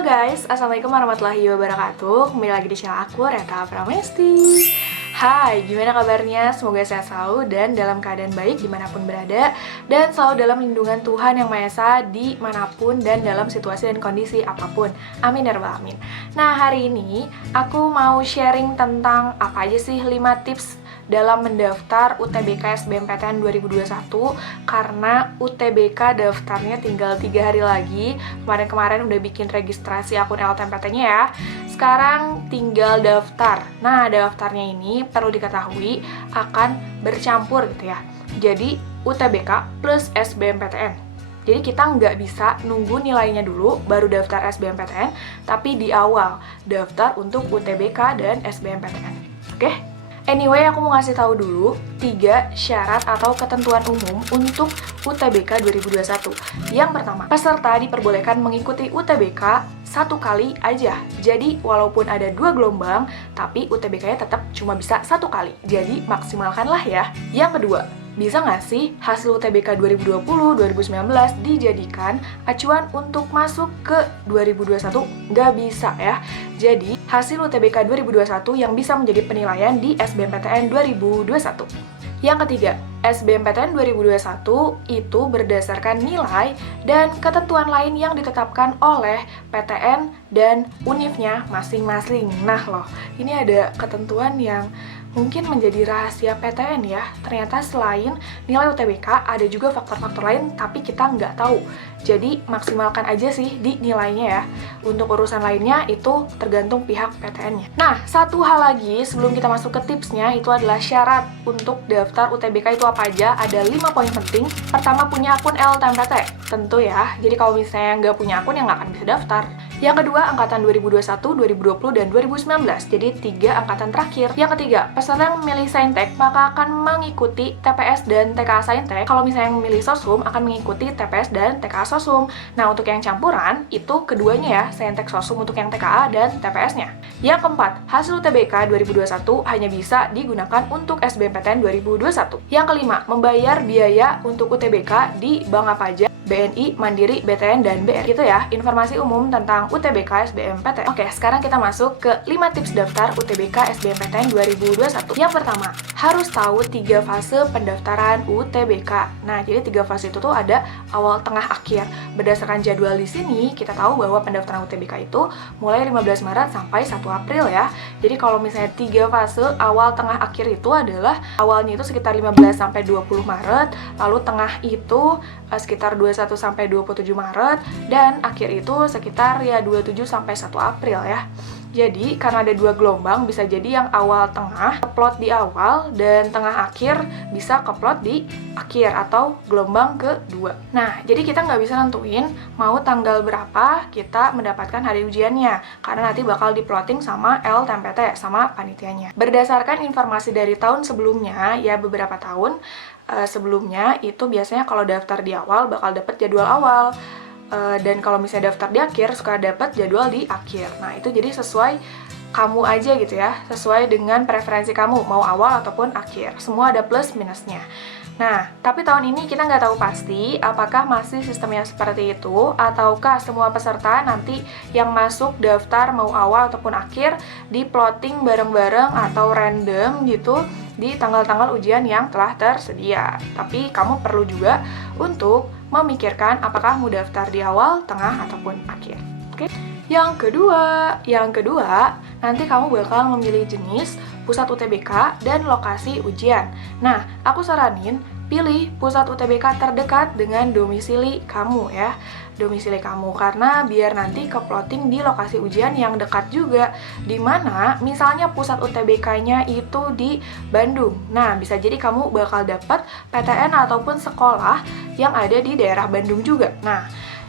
Halo guys, Assalamualaikum warahmatullahi wabarakatuh. Kembali lagi di channel aku, Reta Pramesti. Hai, gimana kabarnya? Semoga sehat selalu dan dalam keadaan baik dimanapun berada, dan selalu dalam lindungan Tuhan Yang Maha Esa dimanapun dan dalam situasi dan kondisi apapun. Amin ya rabbal alamin. Nah, hari ini aku mau sharing tentang apa aja sih 5 tips dalam mendaftar UTBK SBMPTN 2021, karena UTBK daftarnya tinggal 3 hari lagi. Kemarin-kemarin udah bikin registrasi akun LTMPT-nya ya. Sekarang tinggal daftar. Nah, daftarnya ini perlu diketahui akan bercampur gitu ya. Jadi UTBK plus SBMPTN. Jadi kita nggak bisa nunggu nilainya dulu baru daftar SBMPTN, tapi di awal daftar untuk UTBK dan SBMPTN. Oke? Anyway, aku mau ngasih tahu dulu 3 syarat atau ketentuan umum untuk UTBK 2021. Yang pertama, peserta diperbolehkan mengikuti UTBK 1 kali aja. Jadi, walaupun ada 2 gelombang, tapi UTBK-nya tetap cuma bisa 1 kali. Jadi, maksimalkanlah ya. Yang kedua, bisa nggak sih hasil UTBK 2020-2019 dijadikan acuan untuk masuk ke 2021? Nggak bisa ya. Jadi, hasil UTBK 2021 yang bisa menjadi penilaian di SBMPTN 2021. Yang ketiga, SBMPTN 2021 itu berdasarkan nilai dan ketentuan lain yang ditetapkan oleh PTN dan UNIF-nya masing-masing. Nah loh, ini ada ketentuan yang mungkin menjadi rahasia PTN ya. Ternyata selain nilai UTBK ada juga faktor-faktor lain tapi kita nggak tahu. Jadi maksimalkan aja sih di nilainya ya. Untuk urusan lainnya itu tergantung pihak PTN-nya. Nah, satu hal lagi sebelum kita masuk ke tipsnya, itu adalah syarat untuk daftar UTBK itu apa aja. Ada 5 poin penting. Pertama, punya akun LTMPT. Tentu ya, jadi kalau misalnya nggak punya akun ya nggak akan bisa daftar. Yang kedua, angkatan 2021, 2020, dan 2019. Jadi 3 angkatan terakhir. Yang ketiga, peserta yang memilih Saintek maka akan mengikuti TPS dan TKA Saintek. Kalau misalnya yang memilih Sosum akan mengikuti TPS dan TKA Sosum. Nah, untuk yang campuran, itu keduanya ya, Saintek Sosum untuk yang TKA dan TPS-nya. Yang keempat, hasil UTBK 2021 hanya bisa digunakan untuk SBMPTN 2021. Yang kelima, membayar biaya untuk UTBK di bank apa aja? BNI, Mandiri, BTN, dan BR. Gitu ya, informasi umum tentang UTBK SBMPTN. Oke, sekarang kita masuk ke 5 tips daftar UTBK SBMPTN 2021. Yang pertama, harus tahu 3 fase pendaftaran UTBK. Nah, jadi 3 fase itu tuh ada awal, tengah, akhir. Berdasarkan jadwal di sini, kita tahu bahwa pendaftaran UTBK itu mulai 15 Maret sampai 1 April ya. Jadi kalau misalnya 3 fase awal, tengah, akhir itu adalah awalnya itu sekitar 15 sampai 20 Maret, lalu tengah itu sekitar 21 sampai 27 Maret, dan akhir itu sekitar ya 27 sampai 1 April ya. Jadi karena ada 2 gelombang, bisa jadi yang awal tengah keplot di awal dan tengah akhir bisa keplot di akhir atau gelombang kedua. Nah, jadi kita nggak bisa nentuin mau tanggal berapa kita mendapatkan hari ujiannya, karena nanti bakal diploting sama LTMPT, sama panitianya. Berdasarkan informasi dari tahun sebelumnya, ya beberapa tahun sebelumnya itu biasanya kalau daftar di awal bakal dapet jadwal awal, dan kalau misalnya daftar di akhir suka dapet jadwal di akhir. Nah, itu jadi sesuai kamu aja gitu ya, sesuai dengan preferensi kamu mau awal ataupun akhir. Semua ada plus minusnya. Nah, tapi tahun ini kita nggak tahu pasti apakah masih sistemnya seperti itu, ataukah semua peserta nanti yang masuk daftar mau awal ataupun akhir di plotting bareng-bareng atau random gitu di tanggal-tanggal ujian yang telah tersedia. Tapi kamu perlu juga untuk memikirkan apakah mau daftar di awal, tengah, ataupun akhir. Oke? Yang kedua, nanti kamu bakal memilih jenis pusat UTBK dan lokasi ujian. Nah, aku saranin pilih pusat UTBK terdekat dengan domisili kamu ya. Domisili kamu, karena biar nanti keplotting di lokasi ujian yang dekat juga. Dimana misalnya pusat UTBK-nya itu di Bandung. Nah, bisa jadi kamu bakal dapat PTN ataupun sekolah yang ada di daerah Bandung juga. Nah,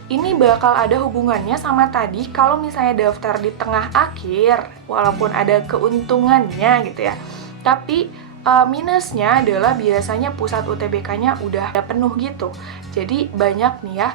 ini bakal ada hubungannya sama tadi kalau misalnya daftar di tengah akhir, walaupun ada keuntungannya gitu ya. Tapi minusnya adalah biasanya pusat UTBK-nya udah penuh gitu. Jadi banyak nih ya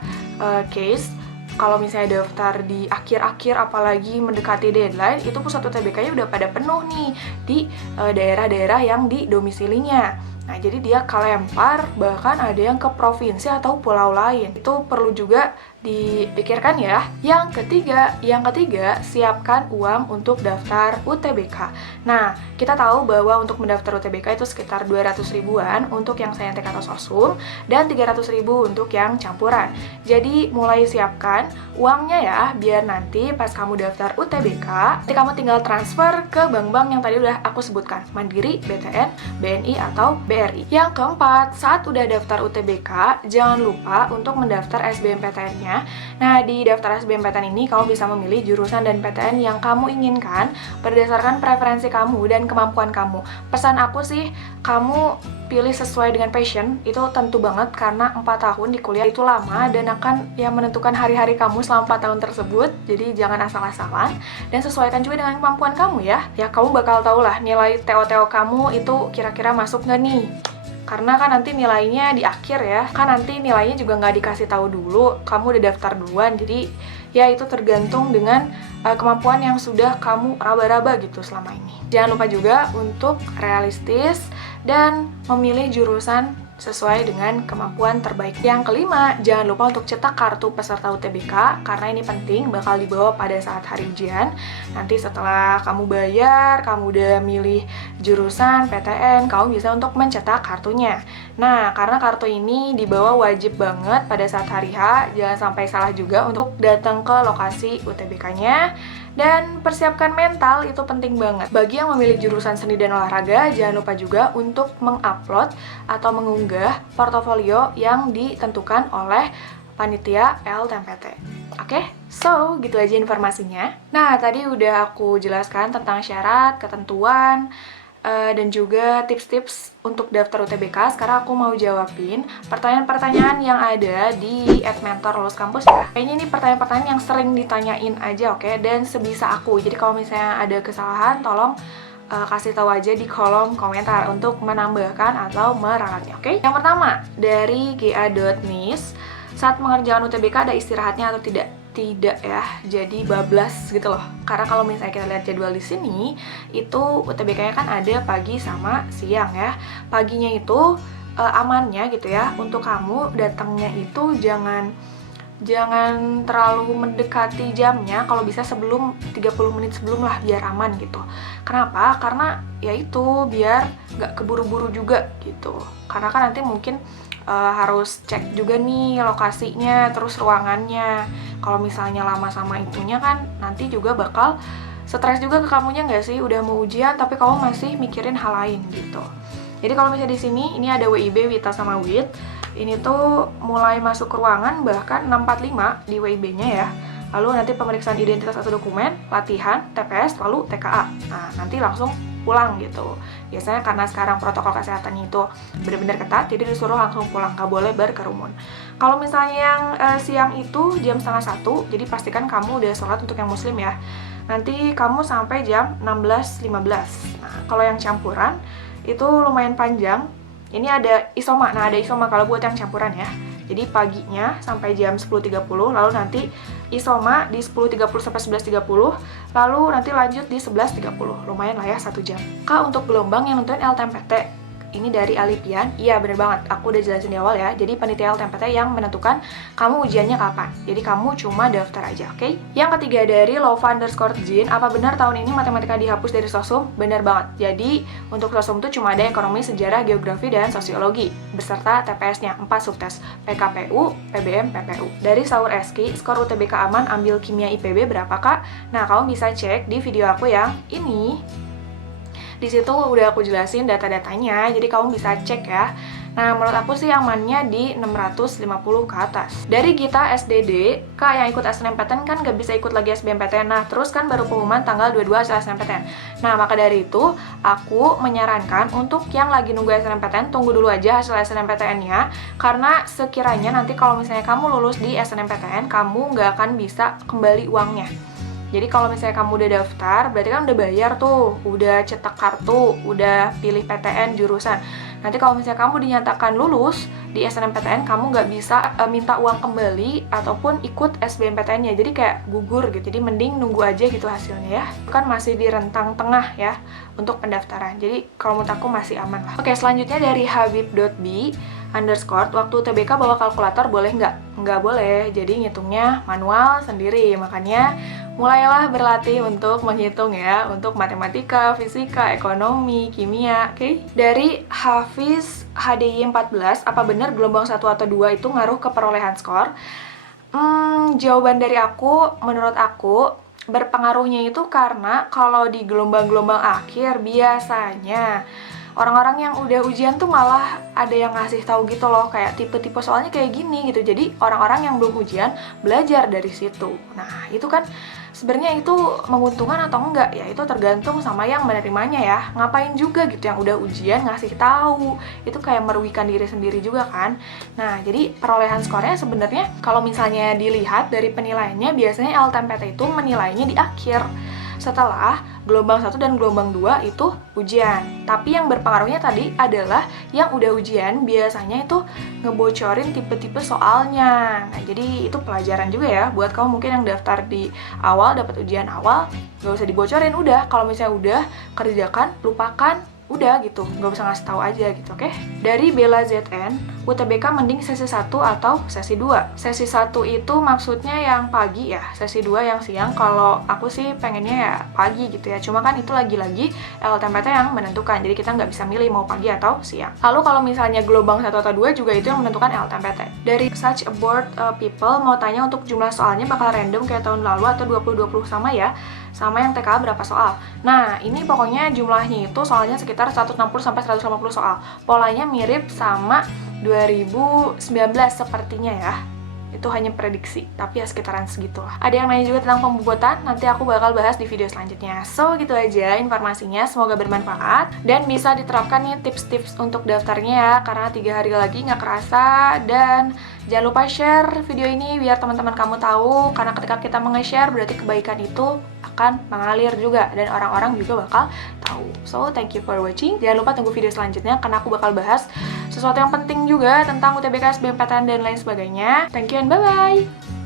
case kalau misalnya daftar di akhir-akhir apalagi mendekati deadline, itu pusat UTBK-nya udah pada penuh nih di daerah-daerah yang di domisilinya. Nah, jadi dia kelempar, bahkan ada yang ke provinsi atau pulau lain. Itu perlu juga dipikirkan ya. Yang ketiga, siapkan uang untuk daftar UTBK. Nah, kita tahu bahwa untuk mendaftar UTBK itu sekitar 200 ribuan untuk yang saintek atau sosum dan 300 ribu untuk yang campuran. Jadi mulai siapkan uangnya ya, biar nanti pas kamu daftar UTBK, nanti kamu tinggal transfer ke bank-bank yang tadi udah aku sebutkan, Mandiri, BTN, BNI, atau BRI. Yang keempat, saat udah daftar UTBK, jangan lupa untuk mendaftar SBMPTN-nya. Nah, di daftar SBMPTN ini kamu bisa memilih jurusan dan PTN yang kamu inginkan berdasarkan preferensi kamu dan kemampuan kamu. Pesan aku sih, kamu pilih sesuai dengan passion, itu tentu banget karena 4 tahun di kuliah itu lama dan akan yang menentukan hari-hari kamu selama 4 tahun tersebut. Jadi jangan asal-asalan dan sesuaikan juga dengan kemampuan kamu ya. Ya kamu bakal tahu lah nilai TO kamu itu kira-kira masuk nggak nih. Karena kan nanti nilainya di akhir ya, kan nanti nilainya juga nggak dikasih tahu dulu, kamu udah daftar duluan, jadi ya itu tergantung dengan kemampuan yang sudah kamu raba-raba gitu selama ini. Jangan lupa juga untuk realistis dan memilih jurusan sesuai dengan kemampuan terbaik. Yang kelima, jangan lupa untuk cetak kartu peserta UTBK karena ini penting, bakal dibawa pada saat hari ujian. Nanti setelah kamu bayar, kamu udah milih jurusan, PTN, kamu bisa untuk mencetak kartunya. Nah, karena kartu ini dibawa wajib banget pada saat hari H, jangan sampai salah juga untuk datang ke lokasi UTBK-nya. Dan persiapkan mental, itu penting banget. Bagi yang memilih jurusan seni dan olahraga, jangan lupa juga untuk mengupload atau mengunggah portofolio yang ditentukan oleh panitia LTMPT. Oke, so gitu aja informasinya. Nah, tadi udah aku jelaskan tentang syarat, ketentuan, dan juga tips-tips untuk daftar UTBK. Sekarang aku mau jawabin pertanyaan-pertanyaan yang ada di @mentor_luluskampus ya. Kayaknya ini pertanyaan-pertanyaan yang sering ditanyain aja, oke? Dan sebisa aku. Jadi kalau misalnya ada kesalahan, tolong kasih tahu aja di kolom komentar untuk menambahkan atau meralatnya, oke? Yang pertama, dari ga.nis, saat mengerjakan UTBK ada istirahatnya atau tidak? Tidak ya, jadi bablas gitu loh. Karena kalau misalnya kita lihat jadwal di sini, itu UTBK-nya kan ada pagi sama siang ya. Paginya itu amannya gitu ya, untuk kamu datangnya itu jangan terlalu mendekati jamnya, kalau bisa sebelum 30 menit sebelum lah, biar aman gitu. Kenapa? Karena ya itu biar nggak keburu-buru juga gitu. Karena kan nanti mungkin harus cek juga nih lokasinya, terus ruangannya. Kalau misalnya lama sama itunya kan nanti juga bakal stres juga ke kamunya nggak sih? Udah mau ujian tapi kamu masih mikirin hal lain gitu. Jadi kalau misalnya di sini ini ada WIB, Wita sama WIT. Ini tuh mulai masuk ke ruangan bahkan 6.45 di WIB-nya ya. Lalu nanti pemeriksaan identitas atau dokumen, latihan, TPS, lalu TKA. Nah, nanti langsung pulang gitu. Biasanya karena sekarang protokol kesehatannya itu benar-benar ketat, jadi disuruh langsung pulang, nggak boleh berkerumun. Kalau misalnya yang siang itu jam 12:30, jadi pastikan kamu udah sholat untuk yang muslim ya. Nanti kamu sampai jam 16.15. Nah, kalau yang campuran itu lumayan panjang. Ini ada isoma. Nah, ada isoma kalau buat yang campuran ya. Jadi paginya sampai jam 10.30, lalu nanti isoma di 10.30 sampai 11.30, lalu nanti lanjut di 11.30. Lumayan lah ya 1 jam. Kak, untuk gelombang yang nentuin LTMPT, ini dari Alipian. Iya, bener banget. Aku udah jelasin di awal ya. Jadi panitia LTMPT yang menentukan kamu ujiannya kapan. Jadi kamu cuma daftar aja, oke? Yang ketiga dari Lova_Jin, apa benar tahun ini matematika dihapus dari sosum? Bener banget. Jadi untuk sosum tuh cuma ada ekonomi, sejarah, geografi, dan sosiologi beserta TPS-nya 4 subtes, PKPU, PBM, PPU. Dari Saur Eski, skor UTBK aman ambil kimia IPB berapa, Kak? Nah, kamu bisa cek di video aku yang ini. Di situ udah aku jelasin data-datanya, jadi kamu bisa cek ya. Nah, menurut aku sih amannya di 650 ke atas. Dari Gita SDD, Kak yang ikut SNMPTN kan gak bisa ikut lagi SBMPTN. Nah, terus kan baru pengumuman tanggal 22 hasil SNMPTN. Nah, maka dari itu, aku menyarankan untuk yang lagi nunggu SNMPTN, tunggu dulu aja hasil SNMPTN-nya. Karena sekiranya nanti kalau misalnya kamu lulus di SNMPTN, kamu gak akan bisa kembali uangnya. Jadi kalau misalnya kamu udah daftar, berarti kan udah bayar tuh, udah cetak kartu, udah pilih PTN jurusan. Nanti kalau misalnya kamu dinyatakan lulus di SNMPTN, kamu nggak bisa minta uang kembali ataupun ikut SBMPTN-nya. Jadi kayak gugur gitu. Jadi mending nunggu aja gitu hasilnya ya. Kan masih di rentang tengah ya untuk pendaftaran. Jadi kalau menurut aku masih aman lah. Oke, selanjutnya dari Habib.B. underscore, waktu TBK bawa kalkulator boleh nggak? Nggak boleh, jadi ngitungnya manual sendiri. Makanya mulailah berlatih untuk menghitung ya, untuk matematika, fisika, ekonomi, kimia, oke? Dari Hafiz HDI 14, apa benar gelombang 1 atau 2 itu ngaruh ke perolehan skor? Jawaban dari aku, menurut aku, berpengaruhnya itu karena kalau di gelombang-gelombang akhir biasanya orang-orang yang udah ujian tuh malah ada yang ngasih tahu gitu loh, kayak tipe-tipe soalnya kayak gini gitu. Jadi orang-orang yang belum ujian belajar dari situ. Nah, itu kan sebenarnya itu menguntungkan atau enggak ya, itu tergantung sama yang menerimanya ya. Ngapain juga gitu yang udah ujian ngasih tahu, itu kayak merugikan diri sendiri juga kan. Nah, jadi perolehan skornya sebenarnya kalau misalnya dilihat dari penilaiannya, biasanya LTMPT itu menilainya di akhir setelah gelombang 1 dan gelombang 2 itu ujian. Tapi yang berpengaruhnya tadi adalah yang udah ujian biasanya itu ngebocorin tipe-tipe soalnya. Nah, jadi itu pelajaran juga ya buat kamu mungkin yang daftar di awal, dapat ujian awal, gak usah dibocorin, udah. Kalau misalnya udah, kerjakan, lupakan, udah gitu, nggak usah ngasih tahu aja gitu, oke? Dari Bella ZN, UTBK mending sesi 1 atau sesi 2? Sesi 1 itu maksudnya yang pagi ya, sesi 2 yang siang. Kalau aku sih pengennya ya pagi gitu ya, cuma kan itu lagi-lagi LTMPT yang menentukan, jadi kita nggak bisa milih mau pagi atau siang. Lalu kalau misalnya gelombang 1 atau 2 juga itu yang menentukan LTMPT. Dari Such a Bored People mau tanya untuk jumlah soalnya bakal random kayak tahun lalu atau 2020 sama ya? Sama yang TKA berapa soal? Nah, ini pokoknya jumlahnya itu soalnya sekitar 160-150 soal. Polanya mirip sama 2019 sepertinya ya. Itu hanya prediksi, tapi ya sekitaran segitulah. Ada yang nanya juga tentang pembobotan, nanti aku bakal bahas di video selanjutnya. So, gitu aja informasinya, semoga bermanfaat dan bisa diterapkan nih tips-tips untuk daftarnya ya, karena 3 hari lagi nggak kerasa. Dan jangan lupa share video ini biar teman-teman kamu tahu, karena ketika kita nge-share berarti kebaikan itu akan mengalir juga dan orang-orang juga bakal tahu. So, thank you for watching. Jangan lupa tunggu video selanjutnya karena aku bakal bahas sesuatu yang penting juga tentang UTBK, SBMPTN dan lain sebagainya. Thank you and bye-bye!